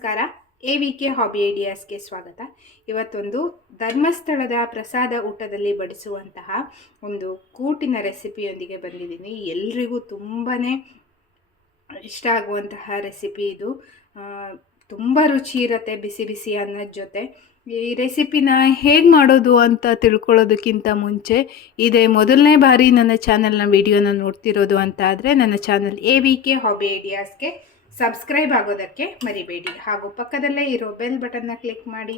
ನಮಸ್ಕಾರ. A V K hobby ಐಡಿಯಾಸ್ಗೆ ಸ್ವಾಗತ. ಇವತ್ತೊಂದು ಧರ್ಮಸ್ಥಳದ ಪ್ರಸಾದ ಊಟದಲ್ಲಿ ಬಡಿಸುವಂತಹ ಒಂದು ಕೂಟಿನ ರೆಸಿಪಿಯೊಂದಿಗೆ ಬಂದಿದ್ದೀನಿ. ಎಲ್ರಿಗೂ ತುಂಬಾ ಇಷ್ಟ ಆಗುವಂತಹ ರೆಸಿಪಿ ಇದು. ತುಂಬ ರುಚಿ ಇರುತ್ತೆ ಬಿಸಿ ಬಿಸಿ ಅನ್ನದ ಜೊತೆ. ಈ ರೆಸಿಪಿನ ಹೇಗೆ ಮಾಡೋದು ಅಂತ ತಿಳ್ಕೊಳ್ಳೋದಕ್ಕಿಂತ ಮುಂಚೆ ಇದೇ ಮೊದಲನೇ ಬಾರಿ ನನ್ನ ಚಾನಲ್ನ ವಿಡಿಯೋನ ನೋಡ್ತಿರೋದು ಅಂತ ಆದರೆ ನನ್ನ channel A V K hobby ಐಡಿಯಾಸ್ಗೆ subscribe ಆಗೋದಕ್ಕೆ ಮರಿಬೇಡಿ. ಹಾಗೂ ಪಕ್ಕದಲ್ಲೇ ಇರೋ ಬೆಲ್ ಬಟನ್ನ ಕ್ಲಿಕ್ ಮಾಡಿ.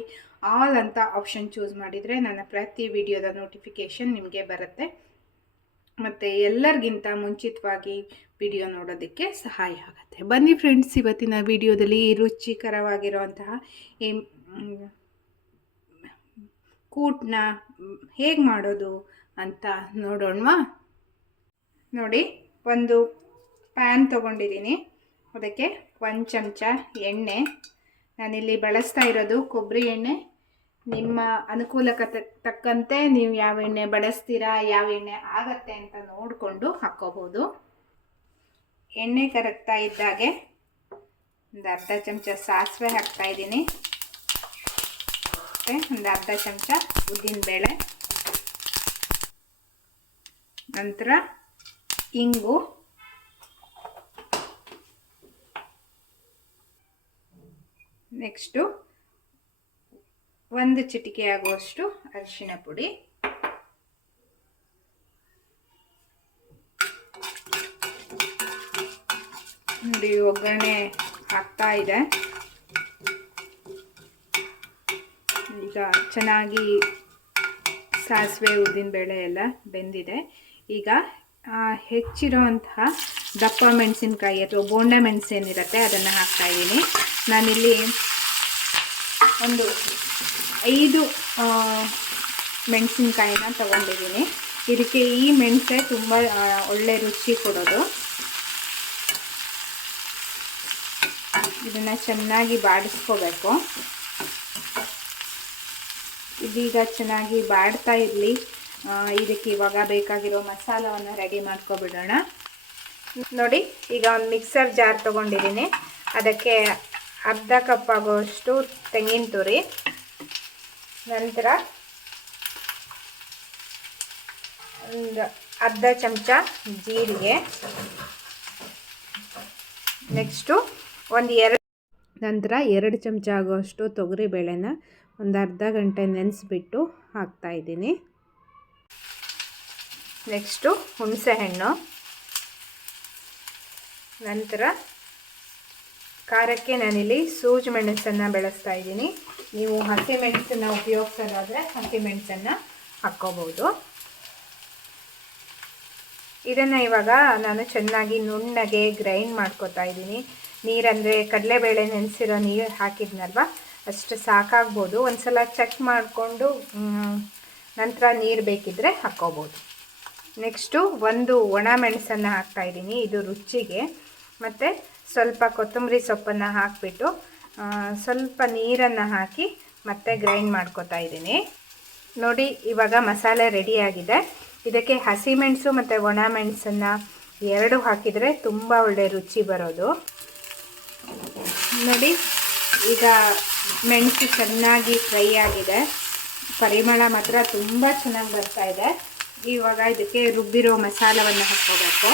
ಆಲ್ ಅಂತ ಆಪ್ಷನ್ ಚೂಸ್ ಮಾಡಿದರೆ ನನ್ನ ಪ್ರತಿ ವಿಡಿಯೋದ ನೋಟಿಫಿಕೇಷನ್ ನಿಮಗೆ ಬರುತ್ತೆ. ಮತ್ತು ಎಲ್ಲರಿಗಿಂತ ಮುಂಚಿತವಾಗಿ ವಿಡಿಯೋ ನೋಡೋದಕ್ಕೆ ಸಹಾಯ ಆಗುತ್ತೆ. ಬನ್ನಿ ಫ್ರೆಂಡ್ಸ್ ಇವತ್ತಿನ ವಿಡಿಯೋದಲ್ಲಿ ರುಚಿಕರವಾಗಿರುವಂತಹ ಈ ಮ್, ಕೂಟ್ನ ಹೇಗೆ ಮಾಡೋದು ಅಂತ ನೋಡೋಣವಾ? ನೋಡಿ ಒಂದು ಪ್ಯಾನ್ ತೊಗೊಂಡಿದ್ದೀನಿ. ಅದಕ್ಕೆ ಒಂದು ಚಮಚ ಎಣ್ಣೆ. ನಾನಿಲ್ಲಿ ಬಳಸ್ತಾ ಇರೋದು ಕೊಬ್ಬರಿ ಎಣ್ಣೆ. ನಿಮ್ಮ ಅನುಕೂಲಕ್ಕೆ ತಕ್- ತಕ್ಕಂತೆ ನೀವು ಯಾವ ಎಣ್ಣೆ ಬಳಸ್ತೀರಾ, ಯಾವ ಎಣ್ಣೆ ಆಗತ್ತೆ ಅಂತ ನೋಡಿಕೊಂಡು ಹಾಕ್ಕೋಬೋದು ಎಣ್ಣೆ ಕರಗ್ತಾ ಇದ್ದಾಗೆ ಒಂದು ಅರ್ಧ ಚಮಚ ಸಾಸಿವೆ ಹಾಕ್ತಾ ಇದ್ದೀನಿ. ಮತ್ತು ಒಂದು ಅರ್ಧ ಚಮಚ ಉದ್ದಿನಬೇಳೆ ನಂತರ ಇಂಗು. ನೆಕ್ಸ್ಟು ಒಂದು ಚಿಟಿಕೆ ಆಗುವಷ್ಟು ಅರಿಶಿನ ಪುಡಿ. ನೋಡಿ, ಒಗ್ಗರಣೆ ಹಾಕ್ತಾ ಇದೆ. ಈಗ ಚೆನ್ನಾಗಿ ಸಾಸಿವೆ, ಉದ್ದಿನ ಬೇಳೆ ಎಲ್ಲ ಬೆಂದಿದೆ. ಈಗ ಹೆಚ್ಚಿರೋ ಹೆಚ್ಚಿರುವಂತಹ ದಪ್ಪ ಮೆಣಸಿನ್ಕಾಯಿ ಅಥವಾ ಬೋಂಡ ಮೆಣಸು ಏನಿರುತ್ತೆ ಅದನ್ನು ಹಾಕ್ತಾ ಇದ್ದೀನಿ. ನಾನಿಲ್ಲಿ ಒಂದು ಐದು ಮೆಣಸಿನ್ಕಾಯಿನ ತಗೊಂಡಿದ್ದೀನಿ. ಇದಕ್ಕೆ ಈ ಮೆಣಸೆ ತುಂಬ ಒಳ್ಳೆ ರುಚಿ ಕೊಡೋದು. ಇದನ್ನು ಚೆನ್ನಾಗಿ ಬಾಡಿಸ್ಕೋಬೇಕು. ಇದೀಗ ಚೆನ್ನಾಗಿ ಬಾಡ್ತಾ ಇರಲಿ. ಇದಕ್ಕೆ ಇವಾಗ ಬೇಕಾಗಿರೋ ಮಸಾಲವನ್ನು ರೆಡಿ ಮಾಡ್ಕೊಬಿಡೋಣ. ನೋಡಿ, ಈಗ ಒಂದು ಮಿಕ್ಸರ್ ಜಾರ್ ತೊಗೊಂಡಿದ್ದೀನಿ. ಅದಕ್ಕೆ ಅರ್ಧ ಕಪ್ ಆಗೋಷ್ಟು ತೆಂಗಿನ ತುರಿ, ನಂತರ ಒಂದು ಅರ್ಧ ಚಮಚ ಜೀರಿಗೆ ನೆಕ್ಸ್ಟು ಒಂದು ಎರಡು ನಂತರ ಎರಡು ಚಮಚ ಆಗೋಷ್ಟು ತೊಗರಿಬೇಳೆನ ಒಂದು ಅರ್ಧ ಗಂಟೆ ನೆನೆಸ್ಬಿಟ್ಟು ಹಾಕ್ತಾಯಿದ್ದೀನಿ ನೆಕ್ಸ್ಟು ಹುಣಸೆಹಣ್ಣು ನಂತರ ಖಾರಕ್ಕೆ ನಾನಿಲ್ಲಿ ಸೂಜಿ ಮೆಣಸನ್ನು ಬೆಳೆಸ್ತಾ ಇದ್ದೀನಿ. ನೀವು ಹಸಿ ಮೆಣಸನ್ನು ಉಪಯೋಗಿಸೋದಾದರೆ ಹಸಿ ಮೆಣಸನ್ನು ಹಾಕ್ಕೋಬೋದು. ಇದನ್ನು ಇವಾಗ ನಾನು ಚೆನ್ನಾಗಿ ನುಣ್ಣಗೆ ಗ್ರೈಂಡ್ ಮಾಡ್ಕೊತಾ ಇದ್ದೀನಿ. ನೀರಂದರೆ ಕಡಲೆಬೇಳೆ ನೆನೆಸಿರೋ ನೀರು ಹಾಕಿದ್ನಲ್ವ? ಅಷ್ಟು ಸಾಕಾಗ್ಬೋದು. ಒಂದು ಸಲ ಚೆಕ್ ಮಾಡಿಕೊಂಡು ನಂತರ ನೀರು ಬೇಕಿದ್ದರೆ ಹಾಕ್ಕೋಬೋದು. ನೆಕ್ಸ್ಟು ಒಂದು ಒಣ ಮೆಣಸನ್ನು ಹಾಕ್ತಾಯಿದ್ದೀನಿ ಇದು ರುಚಿಗೆ. ಮತ್ತು ಸ್ವಲ್ಪ ಕೊತ್ತಂಬರಿ ಸೊಪ್ಪನ್ನು ಹಾಕಿಬಿಟ್ಟು ಸ್ವಲ್ಪ ನೀರನ್ನು ಹಾಕಿ ಮತ್ತೆ ಗ್ರೈಂಡ್ ಮಾಡ್ಕೊತಾ ಇದ್ದೀನಿ. ನೋಡಿ, ಇವಾಗ ಮಸಾಲೆ ರೆಡಿಯಾಗಿದೆ ಇದಕ್ಕೆ ಹಸಿಮೆಣಸು ಮತ್ತು ಒಣ ಮೆಣಸನ್ನು ಎರಡು ಹಾಕಿದರೆ ತುಂಬ ಒಳ್ಳೆ ರುಚಿ ಬರೋದು. ನೋಡಿ, ಈಗ ಮೆಣಸು ಚೆನ್ನಾಗಿ ಫ್ರೈ ಆಗಿದೆ. ಪರಿಮಳ ಮಾತ್ರ ತುಂಬ ಚೆನ್ನಾಗಿ ಬರ್ತಾ ಇದೆ. ಇವಾಗ ಇದಕ್ಕೆ ರುಬ್ಬಿರೋ ಮಸಾಲವನ್ನು ಹಾಕ್ಕೋಬೇಕು.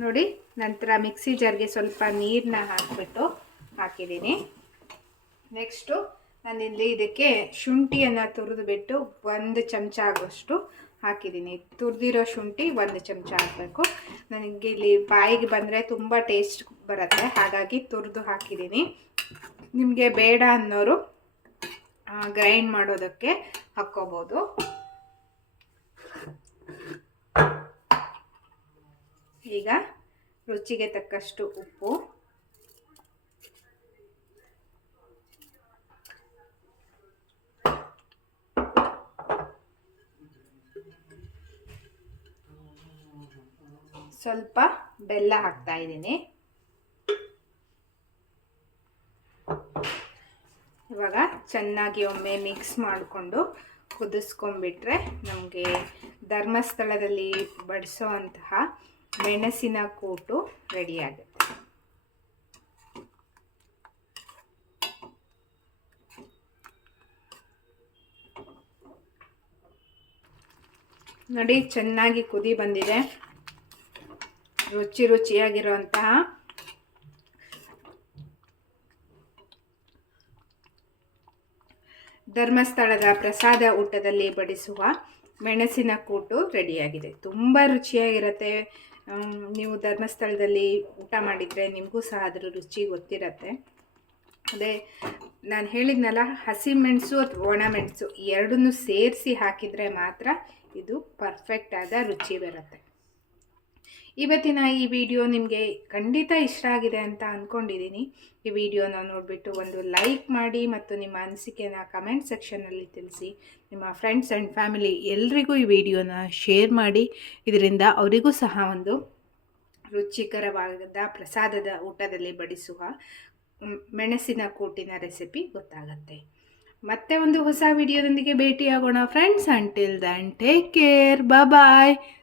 ನೋಡಿ, ನಂತರ ಮಿಕ್ಸಿ ಜಾರ್ಗೆ ಸ್ವಲ್ಪ ನೀರನ್ನ ಹಾಕಿಬಿಟ್ಟು ಹಾಕಿದ್ದೀನಿ. ನೆಕ್ಸ್ಟು ನಾನಿಲ್ಲಿ ಇದಕ್ಕೆ ಶುಂಠಿಯನ್ನು ತುರಿದುಬಿಟ್ಟು ಒಂದು ಚಮಚ ಆಗೋಷ್ಟು ಹಾಕಿದ್ದೀನಿ. ತುರಿದಿರೋ ಶುಂಠಿ ಒಂದು ಚಮಚ ಹಾಕಬೇಕು. ನನಗೆ ಇಲ್ಲಿ ಬಾಯಿಗೆ ಬಂದರೆ ತುಂಬ ಟೇಸ್ಟ್ ಬರುತ್ತೆ, ಹಾಗಾಗಿ ತುರಿದು ಹಾಕಿದ್ದೀನಿ. ನಿಮಗೆ ಬೇಡ ಅನ್ನೋರು ಗ್ರೈಂಡ್ ಮಾಡೋದಕ್ಕೆ ಹಾಕ್ಕೋಬೋದು. ಈಗ ರುಚಿಗೆ ತಕ್ಕಷ್ಟು ಉಪ್ಪು. ಸ್ವಲ್ಪ ಬೆಲ್ಲ ಹಾಕ್ತಾ ಇದ್ದೀನಿ. ಇವಾಗ ಚೆನ್ನಾಗಿ ಒಮ್ಮೆ ಮಿಕ್ಸ್ ಮಾಡಿಕೊಂಡು ಕುದಿಸ್ಕೊಂಡ್ಬಿಟ್ರೆ ನಮಗೆ ಧರ್ಮಸ್ಥಳದಲ್ಲಿ ಬಡಿಸೋ ಅಂತಹ ಮೆಣಸಿನ ಕೂಟು ರೆಡಿಯಾಗುತ್ತೆ ನೋಡಿ, ಚೆನ್ನಾಗಿ ಕುದಿ ಬಂದಿದೆ. ರುಚಿ ರುಚಿಯಾಗಿರುವಂತಹ ಧರ್ಮಸ್ಥಳದ ಪ್ರಸಾದ ಊಟದಲ್ಲಿ ಬಡಿಸುವ ಮೆಣಸಿನ ಕೂಟು ರೆಡಿಯಾಗಿದೆ ತುಂಬ ರುಚಿಯಾಗಿರುತ್ತೆ. ನೀವು ಧರ್ಮಸ್ಥಳದಲ್ಲಿ ಊಟ ಮಾಡಿದರೆ ನಿಮಗೂ ಸಹ ಅದರ ರುಚಿ ಗೊತ್ತಿರತ್ತೆ. ಅದೇ ನಾನು ಹೇಳಿದ್ನಲ್ಲ ಹಸಿಮೆಣಸು ಅಥವಾ ಒಣಮೆಣಸು ಎರಡನ್ನೂ ಸೇರಿಸಿ ಹಾಕಿದರೆ ಮಾತ್ರ ಇದು ಪರ್ಫೆಕ್ಟ್ ಆದ ರುಚಿ ಬರುತ್ತೆ. ಇವತ್ತಿನ ಈ ವಿಡಿಯೋ ನಿಮಗೆ ಖಂಡಿತ ಇಷ್ಟ ಆಗಿದೆ ಅಂತ ಅಂದ್ಕೊಂಡಿದ್ದೀನಿ ಈ ವಿಡಿಯೋನ ನೋಡಿಬಿಟ್ಟು ಒಂದು ಲೈಕ್ ಮಾಡಿ ಮತ್ತು ನಿಮ್ಮ ಅನಿಸಿಕೆನ ಕಮೆಂಟ್ ಸೆಕ್ಷನಲ್ಲಿ ತಿಳಿಸಿ. ನಿಮ್ಮ ಫ್ರೆಂಡ್ಸ್ ಆ್ಯಂಡ್ ಫ್ಯಾಮಿಲಿ ಎಲ್ರಿಗೂ ಈ ವಿಡಿಯೋನ ಶೇರ್ ಮಾಡಿ. ಇದರಿಂದ ಅವರಿಗೂ ಸಹ ಒಂದು ರುಚಿಕರವಾದ ಪ್ರಸಾದದ ಊಟದಲ್ಲಿ ಬಡಿಸುವ ಮೆಣಸಿನ ಕೂಟಿನ ರೆಸಿಪಿ ಗೊತ್ತಾಗತ್ತೆ. ಮತ್ತೆ ಒಂದು ಹೊಸ ವಿಡಿಯೋದೊಂದಿಗೆ ಭೇಟಿಯಾಗೋಣ. Friends until then take care bye